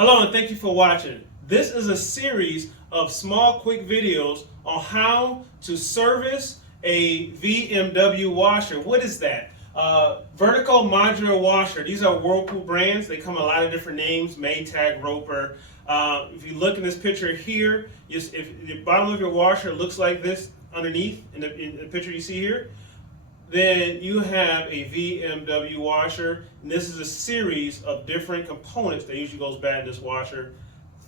Hello and thank you for watching. This is a series of small quick videos on how to service a VMW washer. What is that? Vertical modular washer. These are Whirlpool brands. They come in a lot of different names, Maytag, Roper. If you look in this picture here, if the bottom of your washer looks like this underneath in the picture you see here, then you have a VMW washer, and this is a series of different components that usually goes bad in this washer.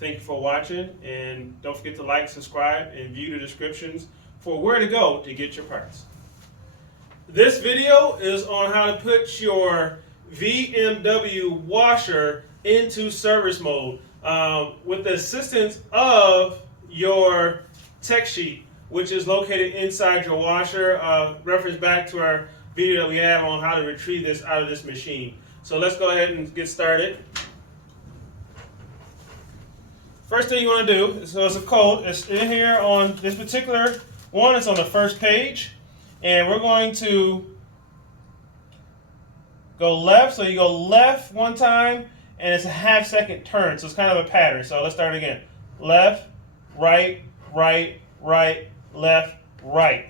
Thank you for watching, and don't forget to like, subscribe, and view the descriptions for where to go to get your parts. This video is on how to put your VMW washer into service mode with the assistance of your tech sheet, which is located inside your washer. Reference back to our video that we have on how to retrieve this out of this machine. So let's go ahead and get started. First thing you want to do, so it's a code. It's in here on this particular one. It's on the first page. And we're going to go left. So you go left one time, and it's a half-second turn. So it's kind of a pattern. So let's start again. Left, right, right, right, left, right.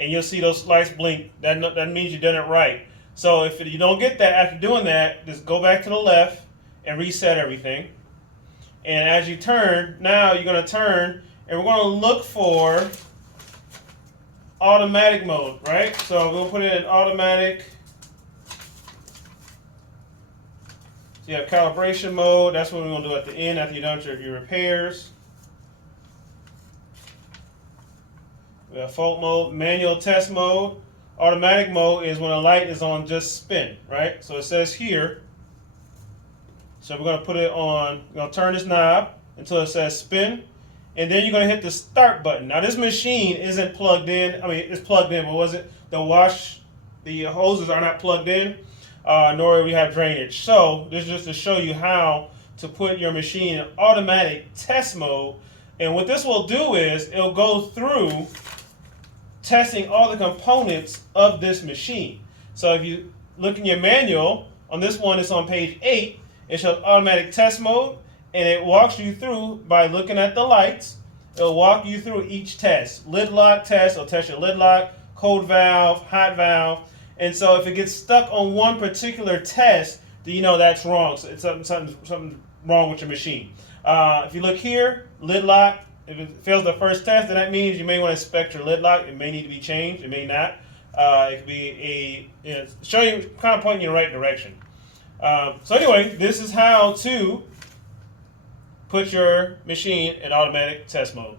And you'll see those lights blink. That means you've done it right. So if you don't get that after doing that, just go back to the left and reset everything. And as you turn, now you're going to turn, and we're going to look for automatic mode, right? So we'll put it in automatic. So you have calibration mode. That's what we're going to do at the end after you've done your repairs. We have fault mode, manual test mode. Automatic mode is when a light is on just spin, right? So it says here. So we're going to put it on, we're going to turn this knob until it says spin. And then you're going to hit the start button. Now this machine isn't plugged in. I mean, it's plugged in, but was it? The hoses are not plugged in, nor do we have drainage. So this is just to show you how to put your machine in automatic test mode. And what this will do is it'll go through testing all the components of this machine. So if you look in your manual, on this one it's on page 8, it shows automatic test mode, and it walks you through by looking at the lights. It'll walk you through each test. Lid lock test, it'll test your lid lock, cold valve, hot valve. And so if it gets stuck on one particular test, then you know that's wrong. So it's something wrong with your machine. If you look here, lid lock, if it fails the first test, then that means you may want to inspect your lid lock. It may need to be changed. It may not. It could be showing you, kind of pointing you in the right direction. So anyway, this is how to put your machine in automatic test mode.